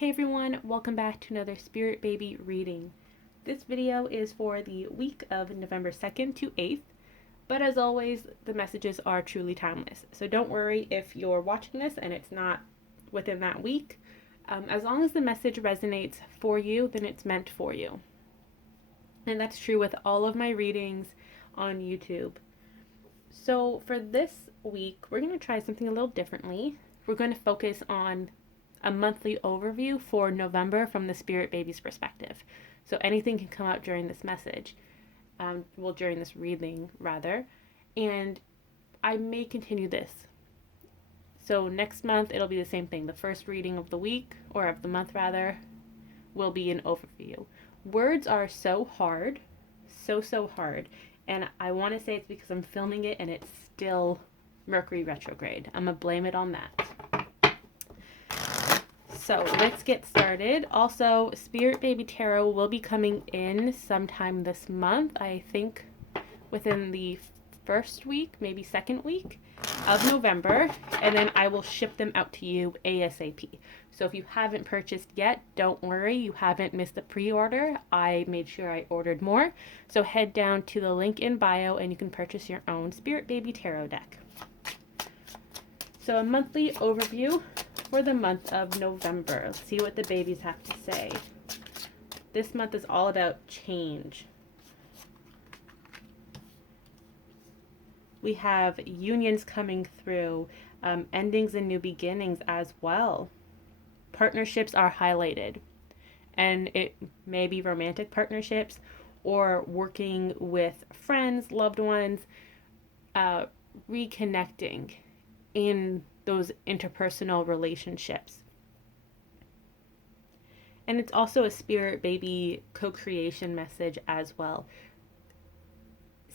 Hey everyone, welcome back to another Spirit Baby reading. This video is for the week of November 2nd to 8th, but as always, the messages are truly timeless. So don't worry if you're watching this and it's not within that week. As long as the message resonates for you, then it's meant for you. And that's true with all of my readings on YouTube. So for this week, we're going to try something a little differently. We're going to focus on a monthly overview for November from the Spirit Baby's perspective. So anything can come out during this message, during this reading rather, and I may continue this. So next month it'll be the same thing. The first reading of the week, or of the month rather, will be an overview. Words are so hard, so hard, and I want to say it's because I'm filming it and it's still Mercury retrograde. I'm gonna blame it on that. So let's get started. Also, Spirit Baby Tarot will be coming in sometime this month. I think within the first week, maybe second week of November. And then I will ship them out to you ASAP. So if you haven't purchased yet, don't worry. You haven't missed the pre-order. I made sure I ordered more. So head down to the link in bio and you can purchase your own Spirit Baby Tarot deck. So a monthly overview for the month of November. Let's see what the babies have to say. This month is all about change. We have unions coming through, endings and new beginnings as well. Partnerships are highlighted, and it may be romantic partnerships or working with friends, loved ones, reconnecting in those interpersonal relationships. And it's also a Spirit Baby co-creation message as well.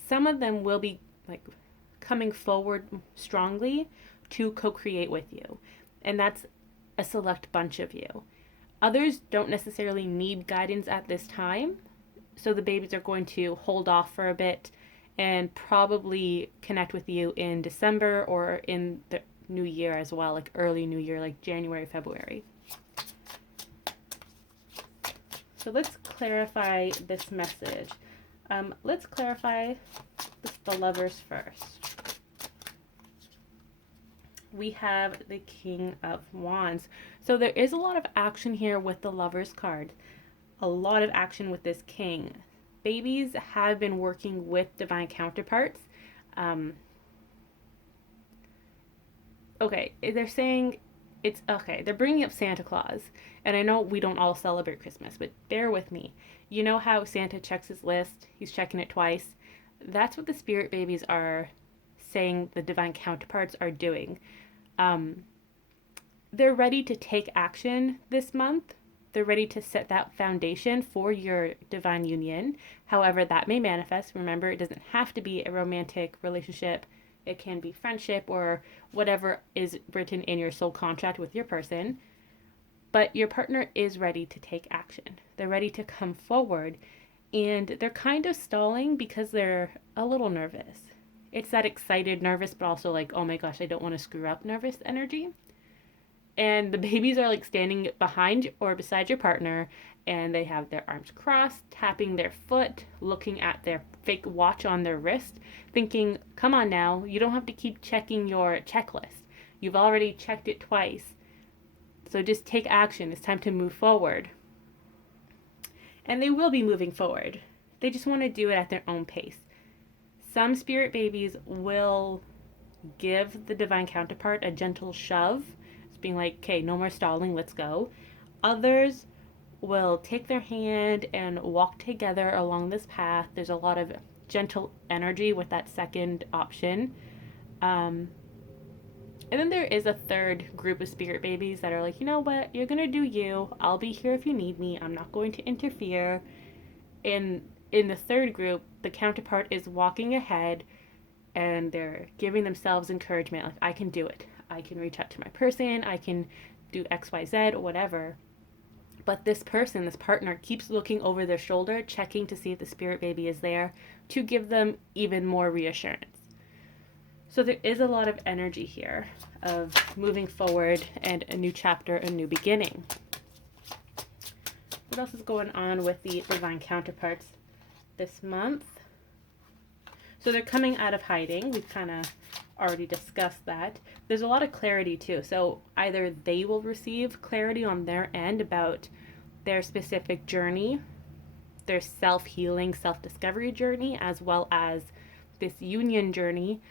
Some of them will be coming forward strongly to co-create with you, and that's a select bunch of you. Others don't necessarily need guidance at this time, so the babies are going to hold off for a bit and probably connect with you in December or in the new year as well, like early new year, like January, February. So let's clarify this message. Let's clarify the lovers first. We have the King of Wands. So there is a lot of action here with the lovers card. A lot of action with this king. Babies have been working with divine counterparts. Okay, they're saying it's okay. They're bringing up Santa Claus. And I know we don't all celebrate Christmas, but bear with me. You know how Santa checks his list? He's checking it twice. That's what the Spirit Babies are saying the divine counterparts are doing. They're ready to take action this month. They're ready to set that foundation for your divine union. However, that may manifest. Remember, it doesn't have to be a romantic relationship. It can be friendship or whatever is written in your soul contract with your person. But your partner is ready to take action. They're ready to come forward. And they're kind of stalling because they're a little nervous. It's that excited, nervous, but also like, oh my gosh, I don't want to screw up nervous energy. And the babies are like standing behind or beside your partner, and they have their arms crossed, tapping their foot, looking at their fake watch on their wrist, thinking, come on now, you don't have to keep checking your checklist. You've already checked it twice. So just take action. It's time to move forward. And they will be moving forward. They just want to do it at their own pace. Some Spirit Babies will give the divine counterpart a gentle shove, being like, okay, no more stalling, let's go. Others will take their hand and walk together along this path. There's a lot of gentle energy with that second option. And then there is a third group of Spirit Babies that are like, you know what, you're going to do you. I'll be here if you need me. I'm not going to interfere. In the third group, the counterpart is walking ahead and they're giving themselves encouragement. Like, I can do it. I can reach out to my person. I can do X, Y, Z, or whatever. But this person, this partner, keeps looking over their shoulder, checking to see if the Spirit Baby is there to give them even more reassurance. So there is a lot of energy here of moving forward and a new chapter, a new beginning. What else is going on with the divine counterparts this month? So they're coming out of hiding. We've kind of already discussed that. There's a lot of clarity too. So either they will receive clarity on their end about their specific journey, their self-healing, self-discovery journey, as well as this union journey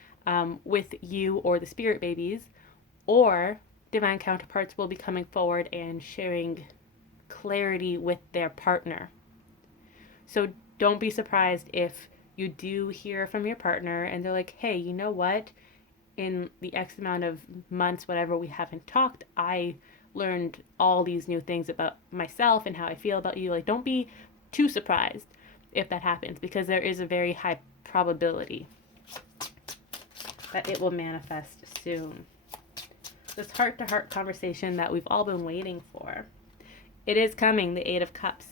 with you or the spirit babies, or divine counterparts will be coming forward and sharing clarity with their partner. So don't be surprised if you do hear from your partner and they're like, hey, you know what? In the X amount of months, whatever we haven't talked, I learned all these new things about myself and how I feel about you. Like, don't be too surprised if that happens, because there is a very high probability that it will manifest soon. This heart-to-heart conversation that we've all been waiting for. It is coming, the Eight of Cups.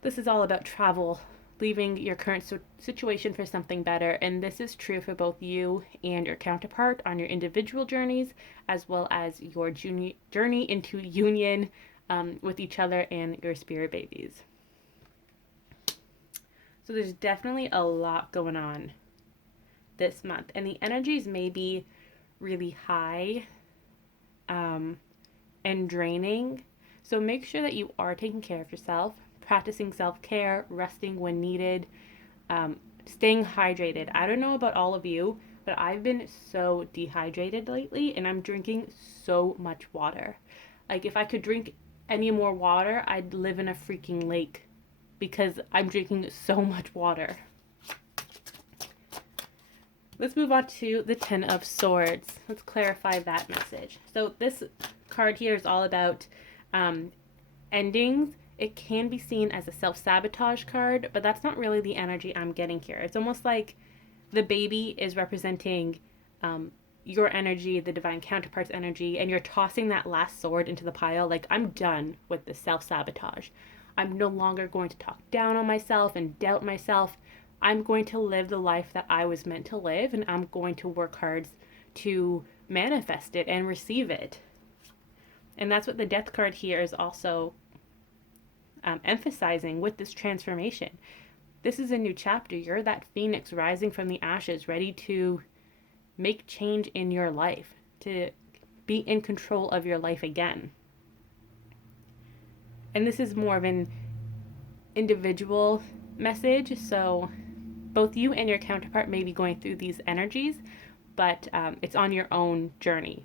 This is all about travel, leaving your current situation for something better. And this is true for both you and your counterpart on your individual journeys, as well as your journey into union with each other and your spirit babies. So there's definitely a lot going on this month. And the energies may be really high and draining. So make sure that you are taking care of yourself, practicing self-care, resting when needed, staying hydrated. I don't know about all of you, but I've been so dehydrated lately, and I'm drinking so much water. Like, if I could drink any more water, I'd live in a freaking lake, because I'm drinking so much water. Let's move on to the Ten of Swords. Let's clarify that message. So this card here is all about endings. It can be seen as a self-sabotage card, but that's not really the energy I'm getting here. It's almost like the baby is representing your energy, the divine counterpart's energy, and you're tossing that last sword into the pile. Like, I'm done with the self-sabotage. I'm no longer going to talk down on myself and doubt myself. I'm going to live the life that I was meant to live, and I'm going to work hard to manifest it and receive it. And that's what the Death card here is also emphasizing with this transformation. This is a new chapter. You're that phoenix rising from the ashes, ready to make change in your life, to be in control of your life again. And this is more of an individual message, so both you and your counterpart may be going through these energies, but it's on your own journey.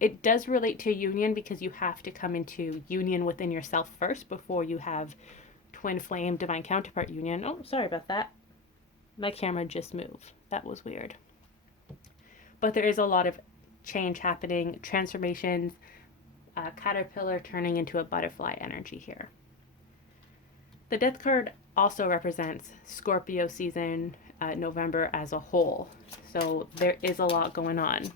It does relate to union, because you have to come into union within yourself first before you have twin flame divine counterpart union. Oh, sorry about that. My camera just moved. That was weird. But there is a lot of change happening, transformations, caterpillar turning into a butterfly energy here. The Death card also represents Scorpio season, November as a whole. So there is a lot going on.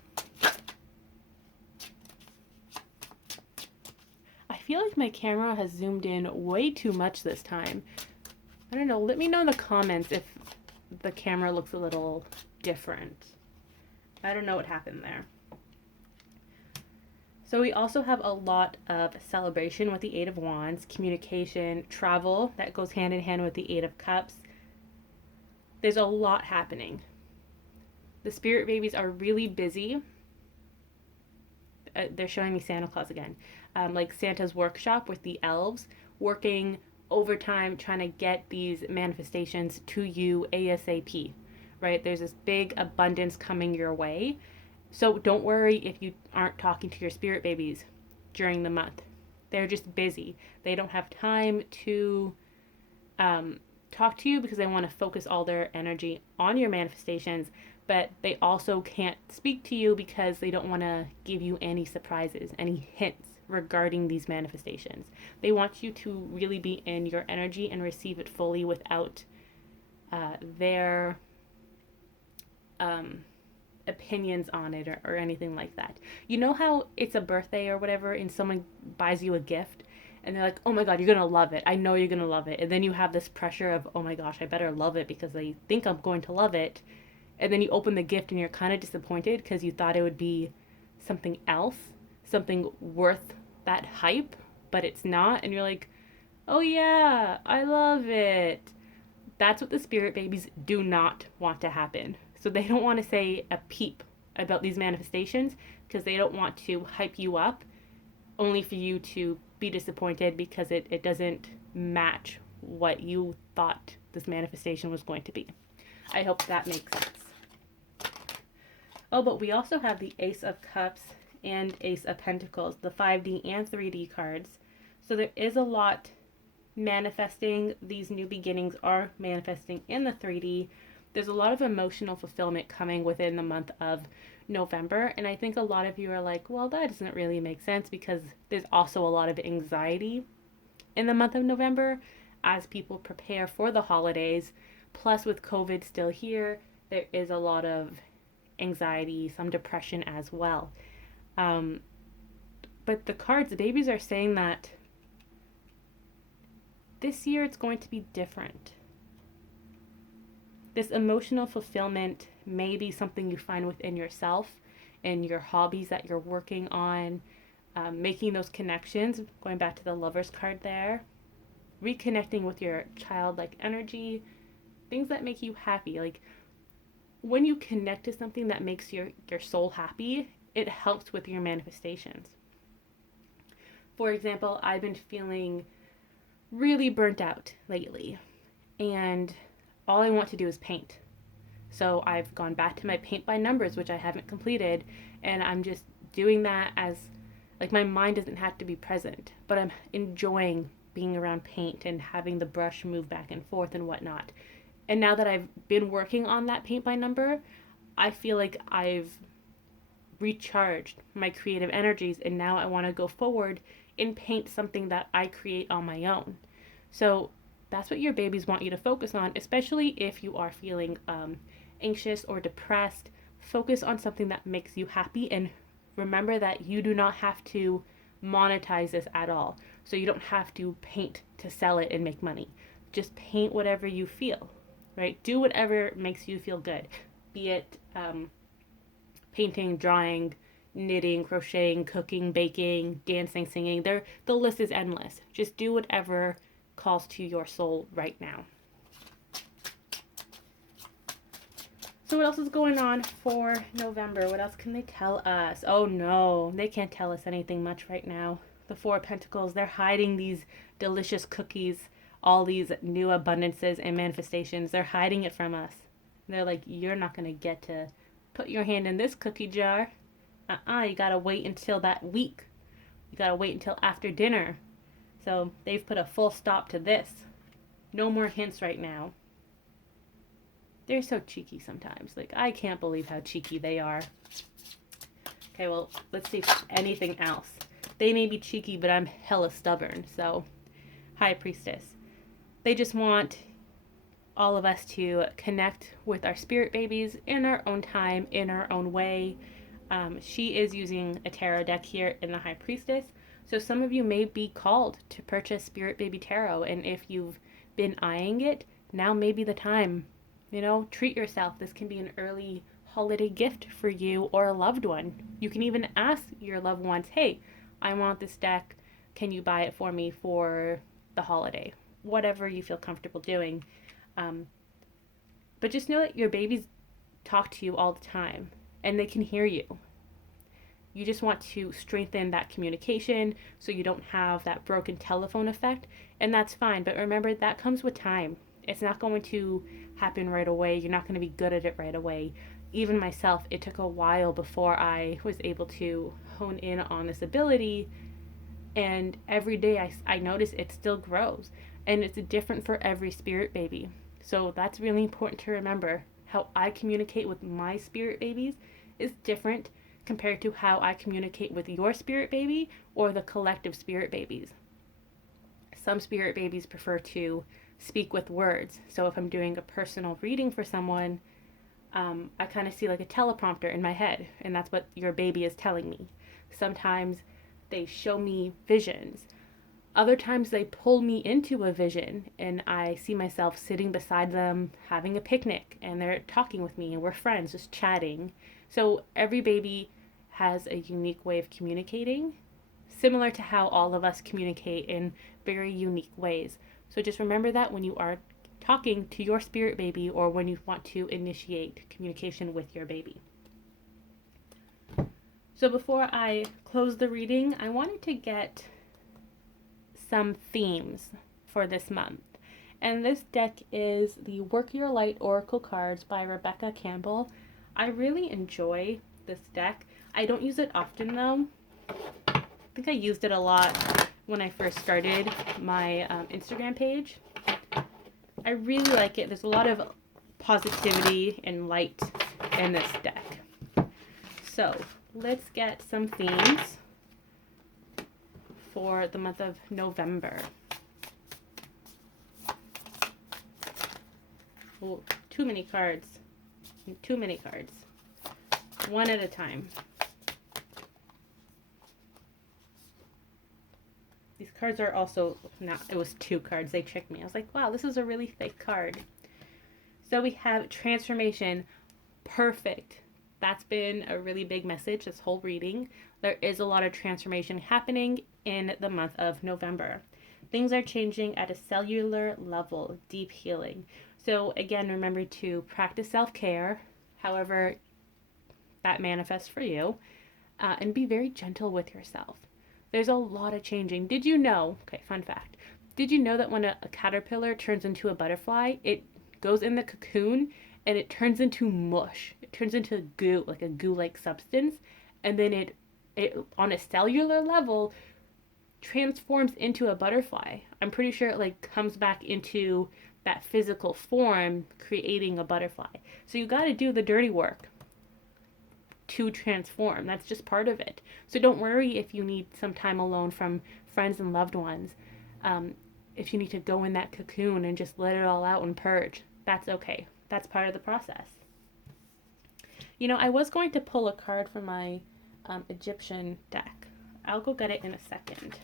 I feel like my camera has zoomed in way too much this time. I don't know. Let me know in the comments if the camera looks a little different. I don't know what happened there. So we also have a lot of celebration with the Eight of Wands, communication, travel, that goes hand in hand with the Eight of Cups. There's a lot happening. The spirit babies are really busy. They're showing me Santa Claus again. Like Santa's workshop with the elves, working overtime trying to get these manifestations to you ASAP, right? There's this big abundance coming your way. So don't worry if you aren't talking to your spirit babies during the month. They're just busy. They don't have time to talk to you because they want to focus all their energy on your manifestations, but they also can't speak to you because they don't want to give you any surprises, any hints regarding these manifestations. They want you to really be in your energy and receive it fully without their opinions on it or anything like that. You know how it's a birthday or whatever and someone buys you a gift and they're like, oh my god, you're gonna love it, I know you're gonna love it, and then you have this pressure of, oh my gosh, I better love it because they think I'm going to love it, and then you open the gift and you're kind of disappointed because you thought it would be something else, something worth that hype, but it's not, and you're like, oh yeah, I love it. That's what the spirit babies do not want to happen. So they don't want to say a peep about these manifestations because they don't want to hype you up only for you to be disappointed because it doesn't match what you thought this manifestation was going to be. I hope that makes sense. Oh, but we also have the Ace of Cups and Ace of Pentacles, the 5D and 3D cards. So there is a lot manifesting. These new beginnings are manifesting in the 3D. There's a lot of emotional fulfillment coming within the month of November. And I think a lot of you are like, well, that doesn't really make sense because there's also a lot of anxiety in the month of November as people prepare for the holidays. Plus, with COVID still here, there is a lot of anxiety, some depression as well. But the cards, the babies are saying that this year it's going to be different. This emotional fulfillment may be something you find within yourself and your hobbies that you're working on, making those connections, going back to the Lover's card there, reconnecting with your childlike energy, things that make you happy. Like when you connect to something that makes your soul happy, it helps with your manifestations. For example, I've been feeling really burnt out lately, and all I want to do is paint. So I've gone back to my paint by numbers, which I haven't completed, and I'm just doing that as, like, my mind doesn't have to be present, but I'm enjoying being around paint and having the brush move back and forth and whatnot. And now that I've been working on that paint by number, I feel like I've recharged my creative energies, and now I want to go forward and paint something that I create on my own. So that's what your babies want you to focus on, especially if you are feeling anxious or depressed. Focus on something that makes you happy, and remember that you do not have to monetize this at all. So you don't have to paint to sell it and make money. Just paint whatever you feel, right? Do whatever makes you feel good, be it painting, drawing, knitting, crocheting, cooking, baking, dancing, singing. The list is endless. Just do whatever calls to your soul right now. So what else is going on for November? What else can they tell us? Oh no, they can't tell us anything much right now. The Four of Pentacles, they're hiding these delicious cookies, all these new abundances and manifestations. They're hiding it from us. They're like, you're not going to get to put your hand in this cookie jar. You got to wait until that week. You got to wait until after dinner. So they've put a full stop to this. No more hints right now. They're so cheeky sometimes. Like, I can't believe how cheeky they are. Okay, well, let's see if anything else. They may be cheeky, but I'm hella stubborn. So, High Priestess. They just want all of us to connect with our spirit babies in our own time, in our own way. She is using a tarot deck here in the High Priestess. So some of you may be called to purchase Spirit Baby Tarot. And if you've been eyeing it, now may be the time. You know, treat yourself. This can be an early holiday gift for you or a loved one. You can even ask your loved ones, hey, I want this deck. Can you buy it for me for the holiday? Whatever you feel comfortable doing. But just know that your babies talk to you all the time and they can hear you. You just want to strengthen that communication so you don't have that broken telephone effect, and that's fine. But remember, that comes with time. It's not going to happen right away. You're not going to be good at it right away. Even myself, it took a while before I was able to hone in on this ability, and every day I notice it still grows, and it's different for every spirit baby. So that's really important to remember. How I communicate with my spirit babies is different compared to how I communicate with your spirit baby or the collective spirit babies. Some spirit babies prefer to speak with words. So if I'm doing a personal reading for someone, I kind of see like a teleprompter in my head, and that's what your baby is telling me. Sometimes they show me visions. Other times they pull me into a vision and I see myself sitting beside them having a picnic and they're talking with me and we're friends, just chatting. So every baby has a unique way of communicating. similar to how all of us communicate in very unique ways. So just remember that when you are talking to your spirit baby or when you want to initiate communication with your baby. So before I close the reading, I wanted to get some themes for this month. And this deck is the Work Your Light Oracle cards by Rebecca Campbell. I really enjoy this deck. I don't use it often though. I think I used it a lot when I first started my Instagram page. I really like it. There's a lot of positivity and light in this deck. So let's get some themes for the month of November. Oh, too many cards. Too many cards. One at a time. These cards are also not, it was 2 cards. They tricked me. I was like, wow, this is a really thick card. So we have transformation. Perfect. That's been a really big message this whole reading. There is a lot of transformation happening in the month of November. Things are changing at a cellular level, deep healing. So again, remember to practice self-care, however that manifests for you, and be very gentle with yourself. There's a lot of changing. Did you know, okay, fun fact, did you know that when a caterpillar turns into a butterfly, it goes in the cocoon and it turns into mush. It turns into goo, like a goo-like substance, and then it on a cellular level transforms into a butterfly. I'm pretty sure it like comes back into that physical form, creating a butterfly. So you got to do the dirty work to transform. That's just part of it. So don't worry if you need some time alone from friends and loved ones. If you need to go in that cocoon and just let it all out and purge, that's okay. That's part of the process. You know, I was going to pull a card from my Egyptian deck. I'll go get it in a second.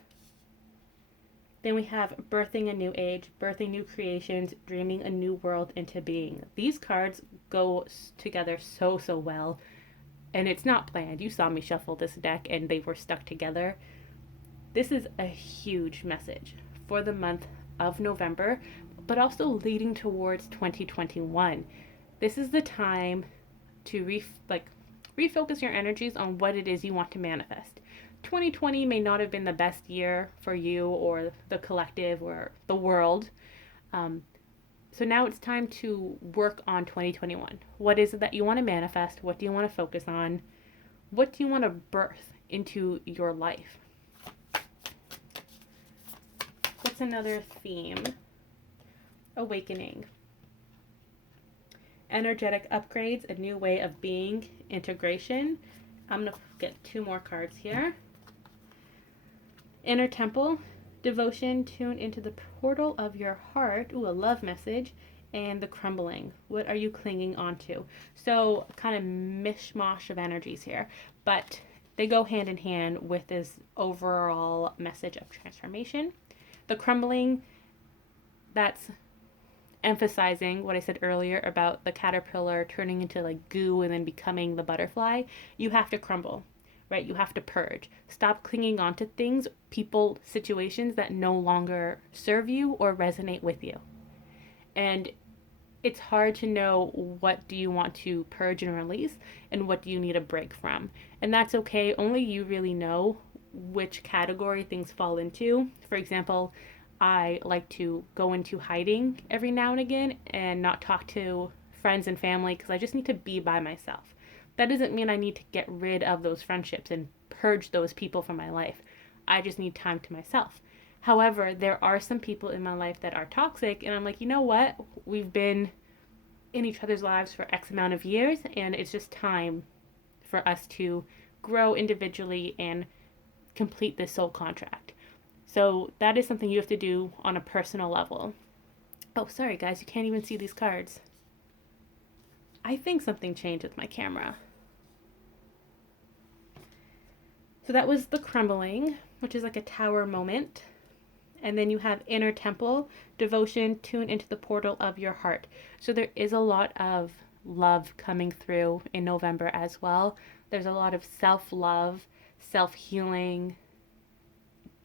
Then we have birthing a new age, birthing new creations, dreaming a new world into being. These cards go together so well. And it's not planned. You saw me shuffle this deck and they were stuck together. This is a huge message for the month of November, but also leading towards 2021. This is the time to refocus your energies on what it is you want to manifest. 2020 may not have been the best year for you or the collective or the world. So now it's time to work on 2021. What is it that you want to manifest? What do you want to focus on? What do you want to birth into your life? What's another theme? Awakening. Energetic upgrades, a new way of being, integration. I'm going to get 2 more cards here. Inner temple. Devotion, tune into the portal of your heart. Ooh, a love message. And the crumbling. What are you clinging onto? So kind of mishmash of energies here, but they go hand in hand with this overall message of transformation. The crumbling, that's emphasizing what I said earlier about the caterpillar turning into like goo and then becoming the butterfly. You have to crumble. Right? You have to purge. Stop clinging on to things, people, situations that no longer serve you or resonate with you. And it's hard to know what do you want to purge and release and what do you need a break from. And that's okay. Only you really know which category things fall into. For example, I like to go into hiding every now and again and not talk to friends and family because I just need to be by myself. That doesn't mean I need to get rid of those friendships and purge those people from my life. I just need time to myself. However, there are some people in my life that are toxic, and I'm like, you know what? We've been in each other's lives for X amount of years, and it's just time for us to grow individually and complete this soul contract. So that is something you have to do on a personal level. Oh, sorry guys, you can't even see these cards. I think something changed with my camera. So that was the crumbling, which is like a tower moment. And then you have inner temple, devotion, tune into the portal of your heart. So there is a lot of love coming through in November as well. There's a lot of self-love, self-healing,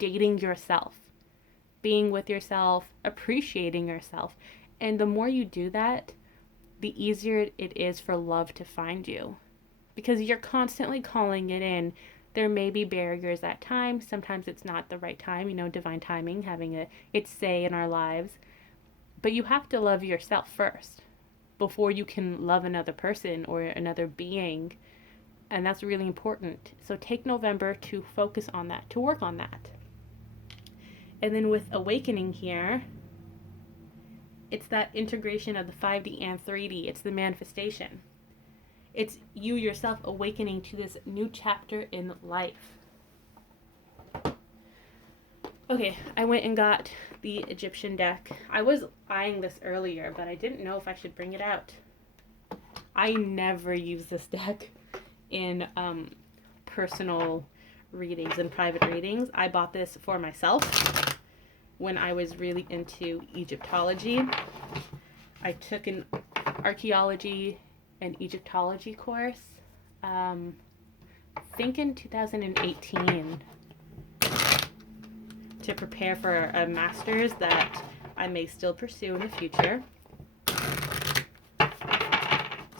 dating yourself, being with yourself, appreciating yourself. And the more you do that, the easier it is for love to find you, because you're constantly calling it in. There may be barriers at times. Sometimes it's not the right time, divine timing, having its say in our lives. But you have to love yourself first before you can love another person or another being. And that's really important. So take November to focus on that, to work on that. And then with awakening here, it's that integration of the 5D and 3D. It's the manifestation. It's you yourself awakening to this new chapter in life. Okay, I went and got the Egyptian deck. I was eyeing this earlier, but I didn't know if I should bring it out. I never use this deck in personal readings and private readings. I bought this for myself when I was really into Egyptology. I took an archaeology and Egyptology course, I think in 2018, to prepare for a master's that I may still pursue in the future.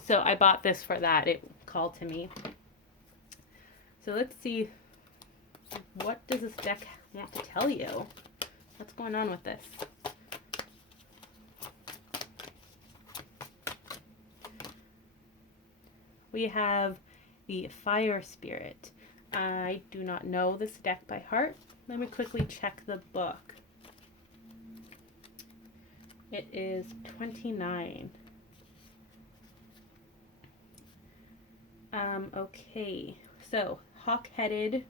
So I bought this for that. It called to me. So let's see, what does this deck want to tell you? What's going on with this? We have the Fire Spirit. I do not know this deck by heart. Let me quickly check the book. It is 29. Okay, so hawk-headed.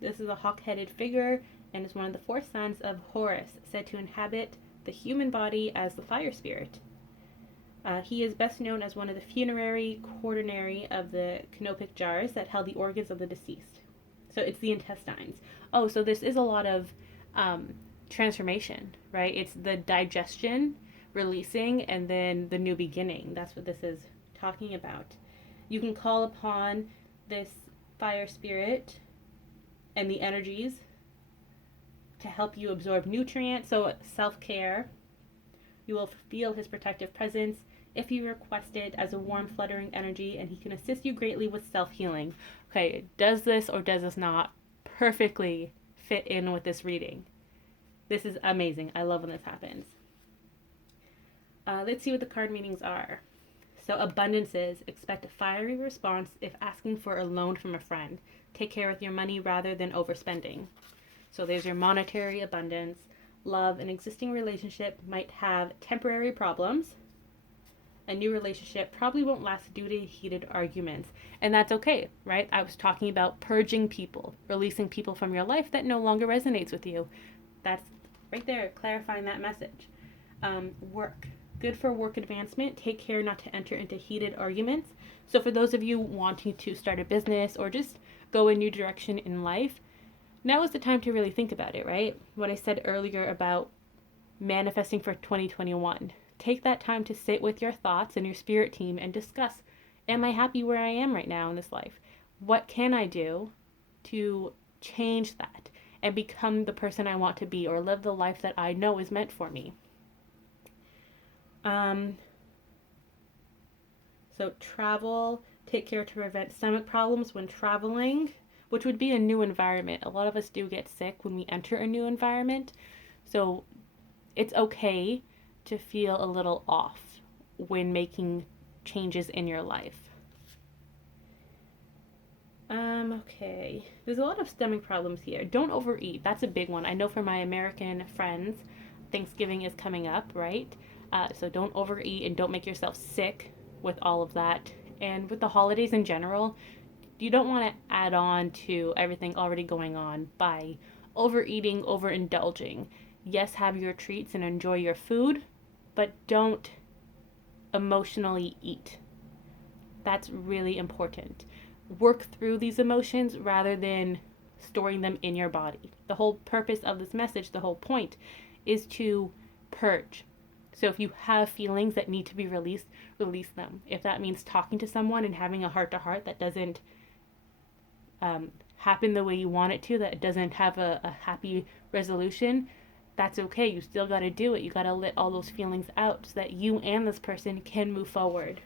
This is a hawk-headed figure and is one of the four sons of Horus, said to inhabit the human body as the fire spirit. He is best known as one of the funerary quaternary of the canopic jars that held the organs of the deceased. So it's the intestines. Oh, so this is a lot of transformation, right? It's the digestion, releasing, and then the new beginning. That's what this is talking about. You can call upon this fire spirit and the energies to help you absorb nutrients. So self-care. You will feel his protective presence if you request it as a warm, fluttering energy, and he can assist you greatly with self-healing. Okay, does this or does this not perfectly fit in with this reading? This is amazing. I love when this happens. Let's see what the card meanings are. So abundances, expect a fiery response if asking for a loan from a friend. Take care with your money rather than overspending. So there's your monetary abundance. Love, an existing relationship might have temporary problems. A new relationship probably won't last due to heated arguments. And that's okay, right? I was talking about purging people, releasing people from your life that no longer resonates with you. That's right there, clarifying that message. Work. Good for work advancement. Take care not to enter into heated arguments. So for those of you wanting to start a business or just go a new direction in life, now is the time to really think about it, right? What I said earlier about manifesting for 2021. Take that time to sit with your thoughts and your spirit team and discuss, am I happy where I am right now in this life? What can I do to change that and become the person I want to be or live the life that I know is meant for me? So travel, take care to prevent stomach problems when traveling, which would be a new environment. A lot of us do get sick when we enter a new environment. So it's okay to feel a little off when making changes in your life. Okay. There's a lot of stomach problems here. Don't overeat. That's a big one. I know for my American friends, Thanksgiving is coming up, right? So don't overeat and don't make yourself sick with all of that. And with the holidays in general, you don't want to add on to everything already going on by overeating, overindulging. Yes, have your treats and enjoy your food, but don't emotionally eat. That's really important. Work through these emotions rather than storing them in your body. The whole purpose of this message, the whole point, is to purge. So if you have feelings that need to be released, release them. If that means talking to someone and having a heart-to-heart that doesn't happen the way you want it to, that it doesn't have a happy resolution, that's okay. You still got to do it. You got to let all those feelings out so that you and this person can move forward.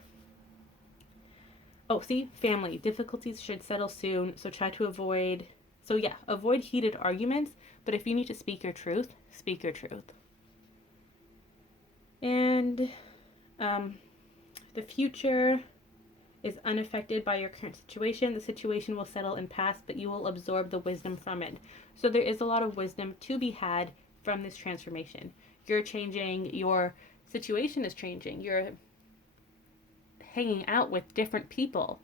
Oh, see, family. Difficulties should settle soon, so try to avoid. So, yeah, avoid heated arguments, but if you need to speak your truth, speak your truth. And the future is unaffected by your current situation. The situation will settle and pass, but you will absorb the wisdom from it. So there is a lot of wisdom to be had from this transformation. You're changing, your situation is changing. You're hanging out with different people.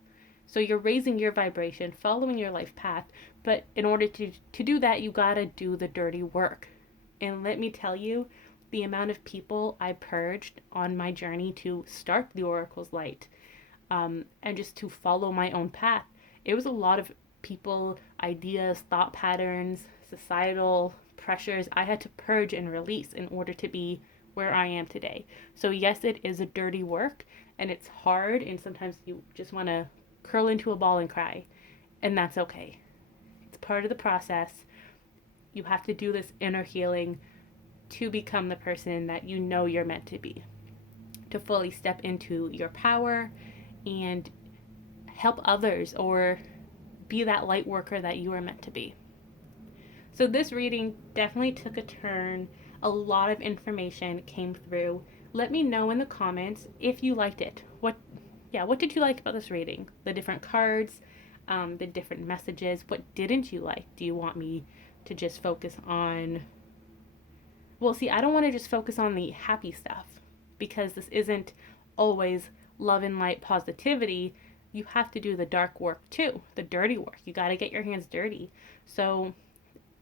So you're raising your vibration, following your life path. But in order to do that, you gotta do the dirty work. And let me tell you, the amount of people I purged on my journey to start the Oracle's Light, and just to follow my own path. It was a lot of people, ideas, thought patterns, societal pressures I had to purge and release in order to be where I am today. So, yes, it is a dirty work and it's hard, and sometimes you just want to curl into a ball and cry, and that's okay. It's part of the process. You have to do this inner healing to become the person that you know you're meant to be, to fully step into your power and help others, or be that light worker that you are meant to be. So this reading definitely took a turn. A lot of information came through. Let me know in the comments if you liked it. What did you like about this reading? The different cards, the different messages. What didn't you like? Do you want me to just focus on... Well, see, I don't want to just focus on the happy stuff, because this isn't always love and light positivity. You have to do the dark work too, the dirty work. You got to get your hands dirty. So,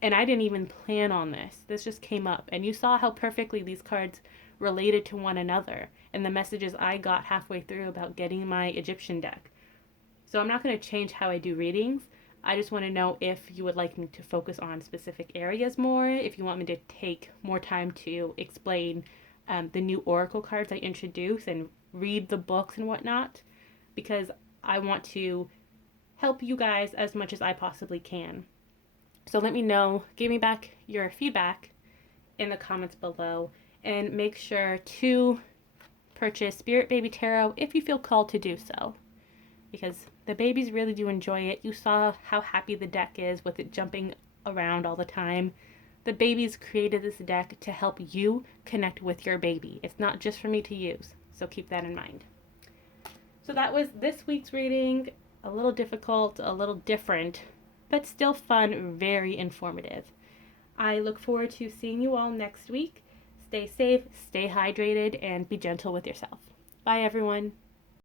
and I didn't even plan on this. This just came up, and you saw how perfectly these cards related to one another and the messages I got halfway through about getting my Egyptian deck. So I'm not going to change how I do readings. I just want to know if you would like me to focus on specific areas more, if you want me to take more time to explain the new oracle cards I introduce and read the books and whatnot, because I want to help you guys as much as I possibly can. So let me know, give me back your feedback in the comments below, and make sure to purchase Spirit Baby Tarot if you feel called to do so, because the babies really do enjoy it. You saw how happy the deck is with it jumping around all the time. The babies created this deck to help you connect with your baby. It's not just for me to use, so keep that in mind. So that was this week's reading. A little difficult, a little different, but still fun, very informative. I look forward to seeing you all next week. Stay safe, stay hydrated, and be gentle with yourself. Bye, everyone.